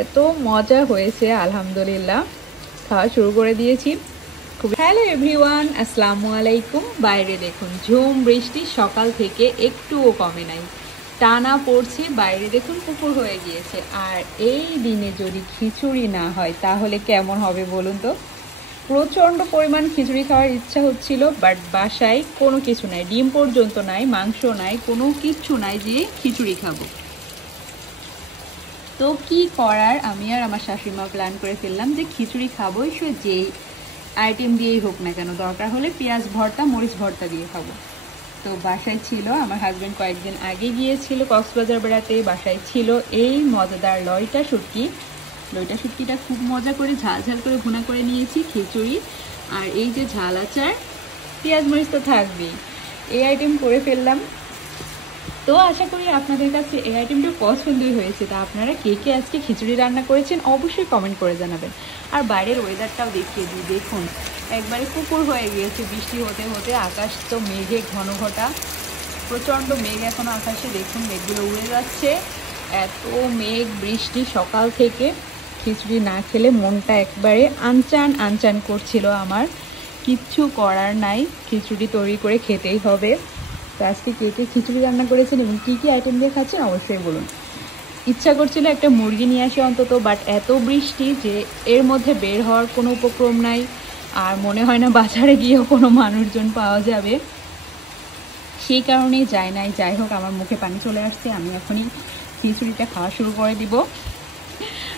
এত মজা হয়েছে আলহামদুলিল্লাহ। খাওয়া শুরু করে দিয়েছি। হ্যালো এভরিওয়ান, আসসালামু আলাইকুম। বাইরে দেখুন ঝুম বৃষ্টি সকাল থেকে একটুও কমে নাই, টানা পড়ছে। বাইরে দেখুন পুকুর হয়ে গিয়েছে। আর এই দিনে যদি খিচুড়ি না হয় তাহলে কেমন হবে বলুন তো। প্রচণ্ড পরিমাণ খিচুড়ি খাওয়ার ইচ্ছা হচ্ছিল, বাট বাসায় কোনো কিছু নাই, ডিম পর্যন্ত নাই, মাংস নাই, কোনো কিচ্ছু নাই যে খিচুড়ি খাবো। তো কি করার, আমি আর আমার শাশুড়িমা প্ল্যান করে ফেললাম যে খিচুড়ি খাবোই, সে যেই আইটেম দিয়েই হোক না কেন, দরকার হলে পেঁয়াজ ভর্তা মরিচ ভর্তা দিয়ে খাবো। তো বাসায় ছিল, আমার হাজব্যান্ড কয়েকদিন আগে গিয়েছিল কক্সবাজার বেড়াতে, বাসায় ছিল এই মজাদার লইটা শুটকিটা খুব মজা করে ঝাল ঝাল করে ভুনা করে নিয়েছি, খিচুড়ি আর এই যে ঝাল আচার, পেঁয়াজ মরিচ তো থাকবেই, এই আইটেম করে ফেললাম। তো আশা করি আপনাদের কাছে এই আইটেমটা পছন্দই হয়েছে। তা আপনারা কে কে আজকে খিচুড়ি রান্না করেছেন অবশ্যই কমেন্ট করে জানাবেন। আর বাইরের ওয়েদারটাও দেখিয়ে দিই, দেখুন একবারে পুকুর হয়ে গিয়েছে বৃষ্টি হতে হতে। আকাশ তো মেঘে ঘন ঘটা, প্রচণ্ড মেঘ এখনও আকাশে, দেখুন মেঘগুলো উড়ে যাচ্ছে। এত মেঘ বৃষ্টি সকাল থেকে, খিচুড়ি না খেলে মনটা একবারে আনচান আনচান করছিল আমার। কিচ্ছু করার নাই, খিচুড়ি তৈরি করে খেতেই হবে। তো আজকে কে কে খিচুড়ি রান্না করেছেন এবং কী কী আইটেম দিয়ে খাচ্ছেন অবশ্যই বলুন। ইচ্ছা করছিল একটা মুরগি নিয়ে আসি অন্তত, বাট এত বৃষ্টি যে এর মধ্যে বের হওয়ার কোনো উপক্রম নাই, আর মনে হয় না বাজারে গিয়েও কোনো মানুষজন পাওয়া যাবে, সেই কারণেই যায় নাই। যাই হোক, আমার মুখে পানি চলে আসছে, আমি এখনই খিচুড়িটা খাওয়া শুরু করে দিব।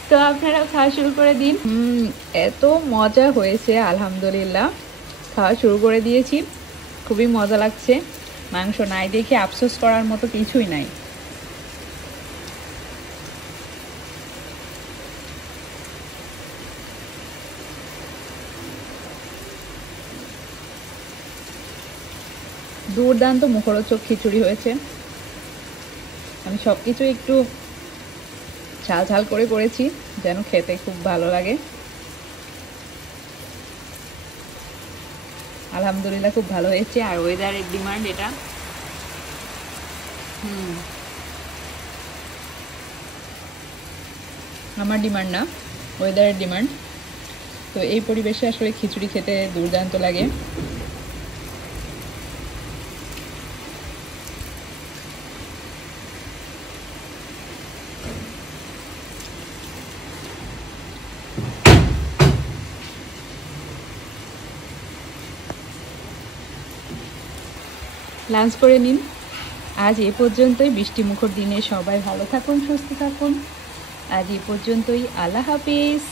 তো আপনারাও খাওয়া শুরু করে দিন। এত মজা হয়েছে আলহামদুলিল্লাহ। খাওয়া শুরু করে দিয়েছি, খুবই মজা লাগছে। মাংস নাই দেখে আফসোস করার মতো কিছুই নাই। দুর্দান্ত মুখরোচক খিচুড়ি হয়েছে। আমি সব কিছু একটু ঝাল ঝাল করে করেছি যেন খেতে খুব ভালো লাগে। আলহামদুলিল্লাহ খুব ভালো হয়েছে। আর ওয়েদারের ডিমান্ড এটা। আমার ডিমান্ড না, ওয়েদারের ডিমান্ড। তো এই পরিবেশে আসলে খিচুড়ি খেতে দুর্দান্ত লাগে। লাঞ্চ করে নিন। আজ এ পর্যন্তই। বৃষ্টি মুখর দিনে সবাই ভালো থাকুন, সুস্থ থাকুন। আজ এ পর্যন্তই। আল্লাহ হাফিজ।